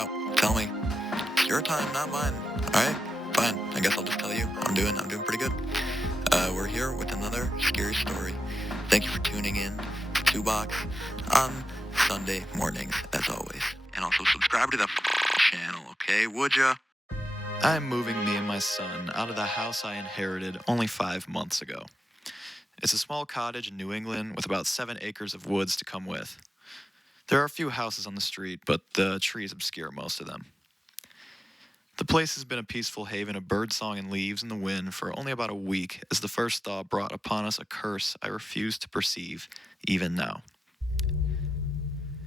out. Tell me. It's your time, not mine. Alright? Fine. I guess I'll just tell you. I'm doing pretty good. We're here with another scary story. Thank you for tuning in to Twobox on Sunday mornings, as always. And also subscribe to the channel, okay? Would ya? I'm moving me and my son out of the house I inherited only 5 months ago. It's a small cottage in New England with about 7 acres of woods to come with. There are a few houses on the street, but the trees obscure most of them. The place has been a peaceful haven of birdsong and leaves in the wind for only about a week, as the first thaw brought upon us a curse I refuse to perceive, even now.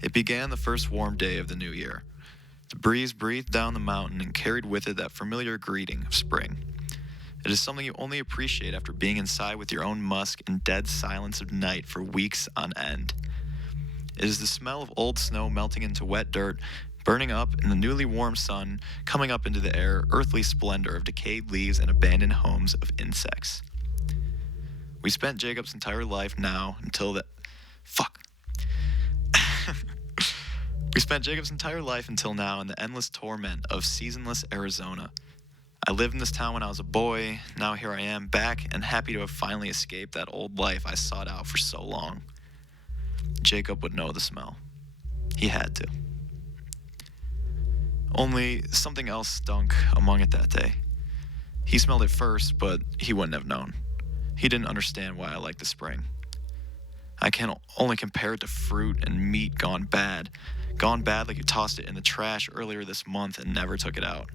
It began the first warm day of the new year. The breeze breathed down the mountain and carried with it that familiar greeting of spring. It is something you only appreciate after being inside with your own musk and dead silence of night for weeks on end. It is the smell of old snow melting into wet dirt, burning up in the newly warm sun, coming up into the air, earthly splendor of decayed leaves and abandoned homes of insects. We spent Jacob's entire life now until that... Fuck. We spent Jacob's entire life until now in the endless torment of seasonless Arizona. I lived in this town when I was a boy. Now here I am, back and happy to have finally escaped that old life I sought out for so long. Jacob would know the smell. He had to. Only something else stunk among it that day. He smelled it first, but he wouldn't have known. He didn't understand why I liked the spring. I can only compare it to fruit and meat gone bad. Gone bad like you tossed it in the trash earlier this month and never took it out.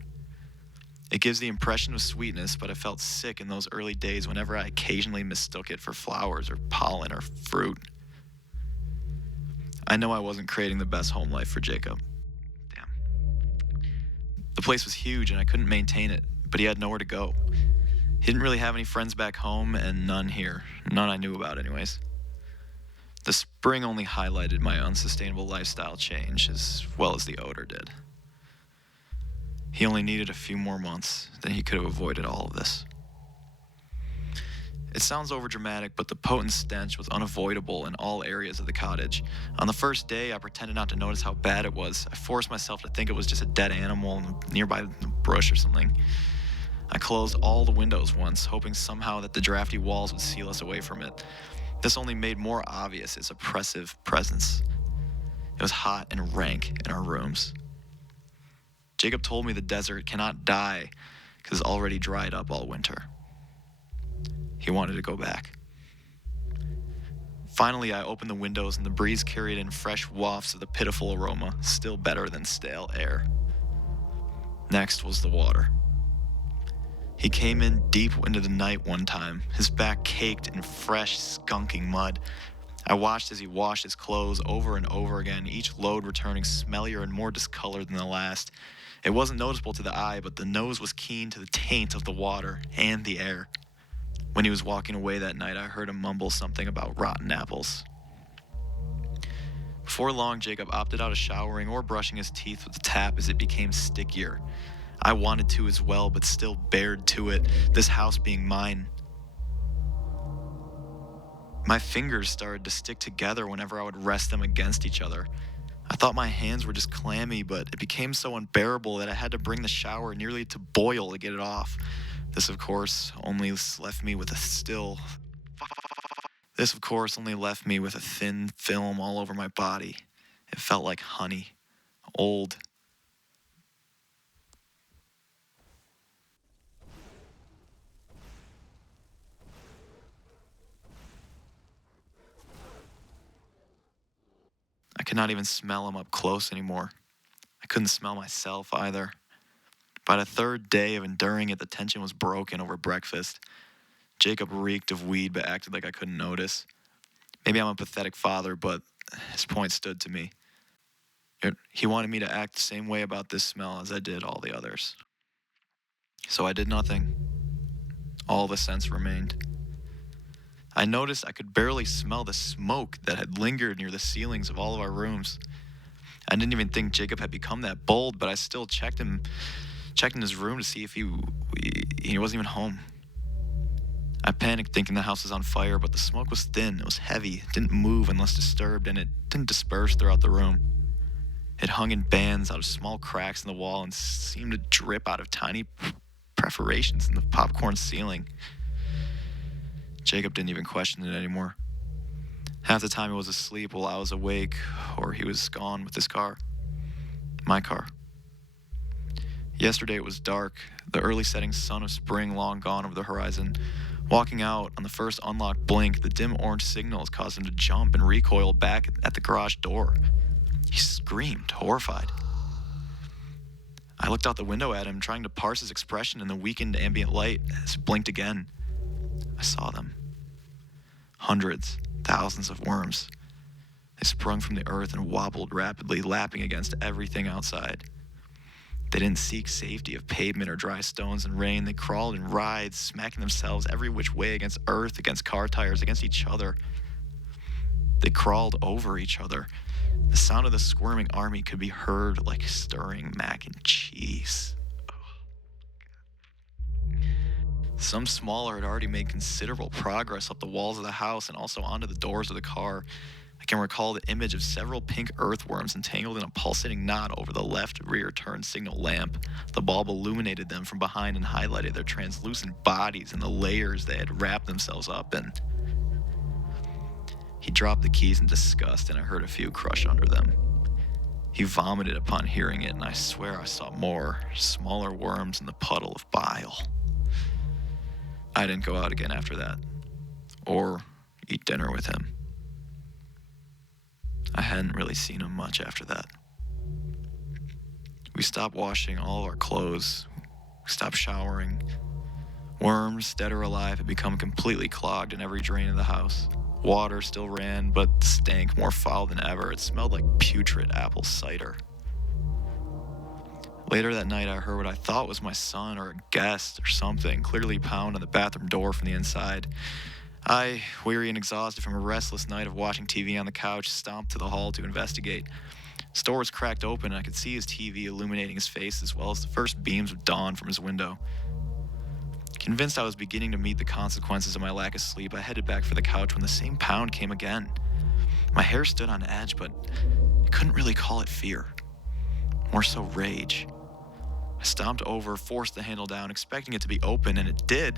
It gives the impression of sweetness, but I felt sick in those early days whenever I occasionally mistook it for flowers or pollen or fruit. I know I wasn't creating the best home life for Jacob. Damn. The place was huge and I couldn't maintain it, but he had nowhere to go. He didn't really have any friends back home and none here. None I knew about anyways. The spring only highlighted my unsustainable lifestyle change as well as the odor did. He only needed a few more months, then he could have avoided all of this. It sounds overdramatic, but the potent stench was unavoidable in all areas of the cottage. On the first day, I pretended not to notice how bad it was. I forced myself to think it was just a dead animal in a nearby bush or something. I closed all the windows once, hoping somehow that the drafty walls would seal us away from it. This only made more obvious its oppressive presence. It was hot and rank in our rooms. Jacob told me the desert cannot die because it's already dried up all winter. He wanted to go back. Finally, I opened the windows and the breeze carried in fresh wafts of the pitiful aroma, still better than stale air. Next was the water. He came in deep into the night one time, his back caked in fresh, skunking mud. I watched as he washed his clothes over and over again, each load returning smellier and more discolored than the last. It wasn't noticeable to the eye, but the nose was keen to the taint of the water and the air. When he was walking away that night, I heard him mumble something about rotten apples. Before long, Jacob opted out of showering or brushing his teeth with the tap as it became stickier. I wanted to as well, but still bared to it, this house being mine. My fingers started to stick together whenever I would rest them against each other. I thought my hands were just clammy, but it became so unbearable that I had to bring the shower nearly to boil to get it off. This, of course, only left me with a thin film all over my body. It felt like honey. Old. I could not even smell him up close anymore. I couldn't smell myself either. By the third day of enduring it, the tension was broken over breakfast. Jacob reeked of weed but acted like I couldn't notice. Maybe I'm a pathetic father, but his point stood to me. He wanted me to act the same way about this smell as I did all the others. So I did nothing. All the scents remained. I noticed I could barely smell the smoke that had lingered near the ceilings of all of our rooms. I didn't even think Jacob had become that bold, but I still checked in his room to see if he wasn't even home. I panicked thinking the house was on fire, but the smoke was thin, it was heavy, it didn't move unless disturbed, and it didn't disperse throughout the room. It hung in bands out of small cracks in the wall and seemed to drip out of tiny perforations in the popcorn ceiling. Jacob didn't even question it anymore. Half the time he was asleep while I was awake, or he was gone with his car. My car. Yesterday it was dark, the early setting sun of spring long gone over the horizon. Walking out on the first unlocked blink, the dim orange signals caused him to jump and recoil back at the garage door. He screamed, horrified. I looked out the window at him, trying to parse his expression in the weakened ambient light as it blinked again. I saw them. Hundreds, thousands of worms. They sprung from the earth and wobbled rapidly, lapping against everything outside. They didn't seek safety of pavement or dry stones and rain. They crawled and writhed, smacking themselves every which way against earth, against car tires, against each other. They crawled over each other. The sound of the squirming army could be heard like stirring mac and cheese. Some smaller had already made considerable progress up the walls of the house and also onto the doors of the car. I can recall the image of several pink earthworms entangled in a pulsating knot over the left rear turn signal lamp. The bulb illuminated them from behind and highlighted their translucent bodies and the layers they had wrapped themselves up in. He dropped the keys in disgust, and I heard a few crush under them. He vomited upon hearing it, and I swear I saw more, smaller worms in the puddle of bile. I didn't go out again after that, or eat dinner with him. I hadn't really seen him much after that. We stopped washing all of our clothes. We stopped showering. Worms, dead or alive, had become completely clogged in every drain of the house. Water still ran, but stank more foul than ever. It smelled like putrid apple cider. Later that night, I heard what I thought was my son or a guest or something clearly pound on the bathroom door from the inside. I, weary and exhausted from a restless night of watching TV on the couch, stomped to the hall to investigate. The door was cracked open, and I could see his TV illuminating his face as well as the first beams of dawn from his window. Convinced I was beginning to meet the consequences of my lack of sleep, I headed back for the couch when the same pound came again. My hair stood on edge, but I couldn't really call it fear. More so rage. I stomped over, forced the handle down, expecting it to be open, and it did.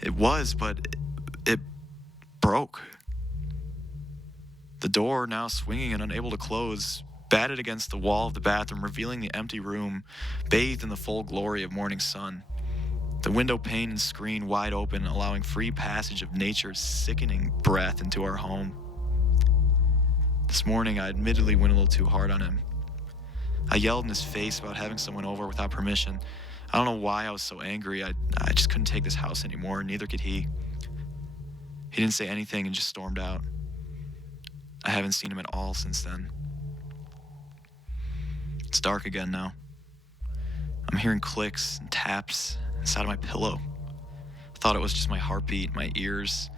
It was, but it broke. The door, now swinging and unable to close, batted against the wall of the bathroom, revealing the empty room, bathed in the full glory of morning sun. The window pane and screen wide open, allowing free passage of nature's sickening breath into our home. This morning, I admittedly went a little too hard on him. I yelled in his face about having someone over without permission. I don't know why I was so angry. I just couldn't take this house anymore, neither could he. He didn't say anything and just stormed out. I haven't seen him at all since then. It's dark again now. I'm hearing clicks and taps inside of my pillow. I thought it was just my heartbeat, my ears.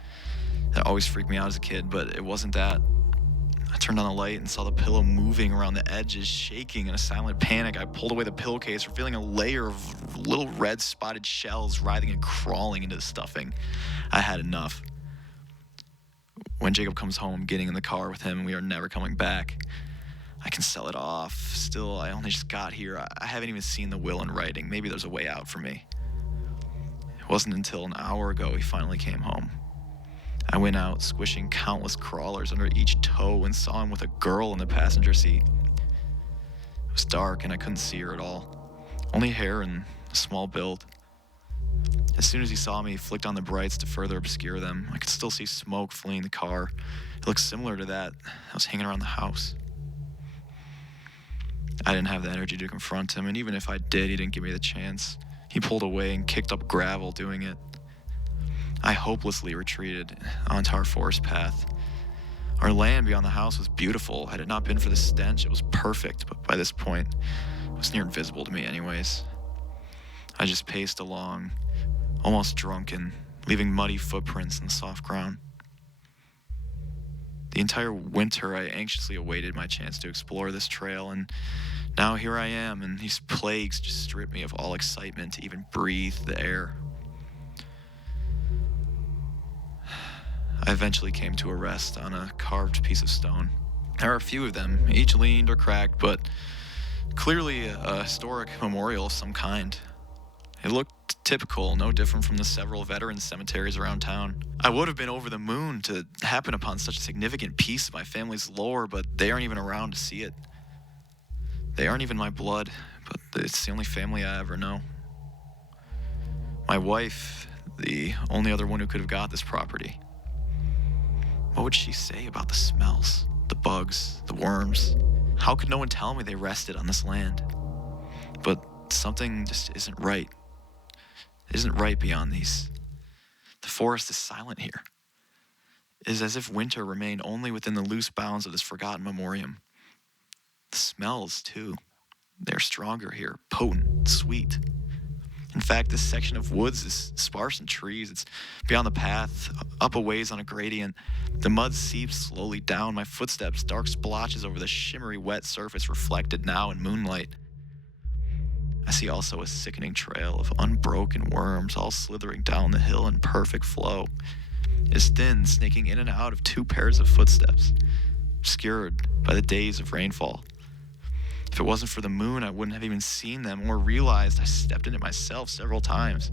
That always freaked me out as a kid, but it wasn't that. I turned on the light and saw the pillow moving around the edges, shaking in a silent panic. I pulled away the pillowcase, revealing a layer of little red spotted shells writhing and crawling into the stuffing. I had enough. When Jacob comes home, I'm getting in the car with him, and we are never coming back. I can sell it off. Still, I only just got here. I haven't even seen the will in writing. Maybe there's a way out for me. It wasn't until an hour ago he finally came home. I went out, squishing countless crawlers under each toe, and saw him with a girl in the passenger seat. It was dark, and I couldn't see her at all. Only hair and a small build. As soon as he saw me, he flicked on the brights to further obscure them. I could still see smoke fleeing the car. It looked similar to that was hanging around the house. I didn't have the energy to confront him, and even if I did, he didn't give me the chance. He pulled away and kicked up gravel doing it. I hopelessly retreated onto our forest path. Our land beyond the house was beautiful. Had it not been for the stench, it was perfect, but by this point, it was near invisible to me anyways. I just paced along, almost drunken, leaving muddy footprints in the soft ground. The entire winter, I anxiously awaited my chance to explore this trail, and now here I am, and these plagues just strip me of all excitement to even breathe the air. I eventually came to a rest on a carved piece of stone. There are a few of them, each leaned or cracked, but clearly a historic memorial of some kind. It looked typical, no different from the several veteran cemeteries around town. I would have been over the moon to happen upon such a significant piece of my family's lore, but they aren't even around to see it. They aren't even my blood, but it's the only family I ever know. My wife, the only other one who could have got this property. What would she say about the smells, the bugs, the worms? How could no one tell me they rested on this land? But something just isn't right. It isn't right beyond these. The forest is silent here. It is as if winter remained only within the loose bounds of this forgotten memoriam. The smells, too. They're stronger here, potent, sweet. In fact, this section of woods is sparse in trees. It's beyond the path, up a ways on a gradient. The mud seeps slowly down, my footsteps, dark splotches over the shimmery wet surface reflected now in moonlight. I see also a sickening trail of unbroken worms all slithering down the hill in perfect flow. It is thin, snaking in and out of 2 pairs of footsteps, obscured by the days of rainfall. If it wasn't for the moon, I wouldn't have even seen them or realized I stepped in it myself several times.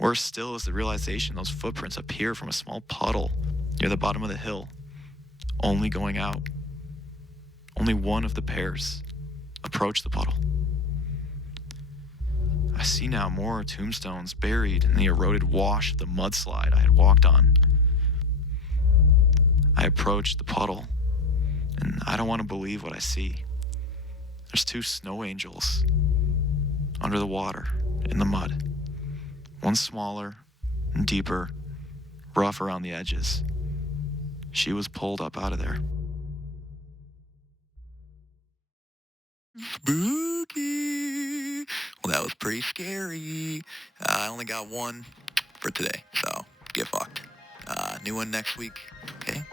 Worse still is the realization those footprints appear from a small puddle near the bottom of the hill, only going out. Only one of the pairs approached the puddle. I see now more tombstones buried in the eroded wash of the mudslide I had walked on. I approached the puddle, and I don't want to believe what I see. There's 2 snow angels under the water in the mud. One smaller and deeper, rough around the edges. She was pulled up out of there. Spooky. Well, that was pretty scary. I only got one for today, so get fucked. New one next week, okay?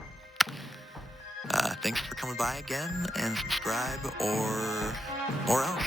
Thanks for coming by again, and subscribe or else.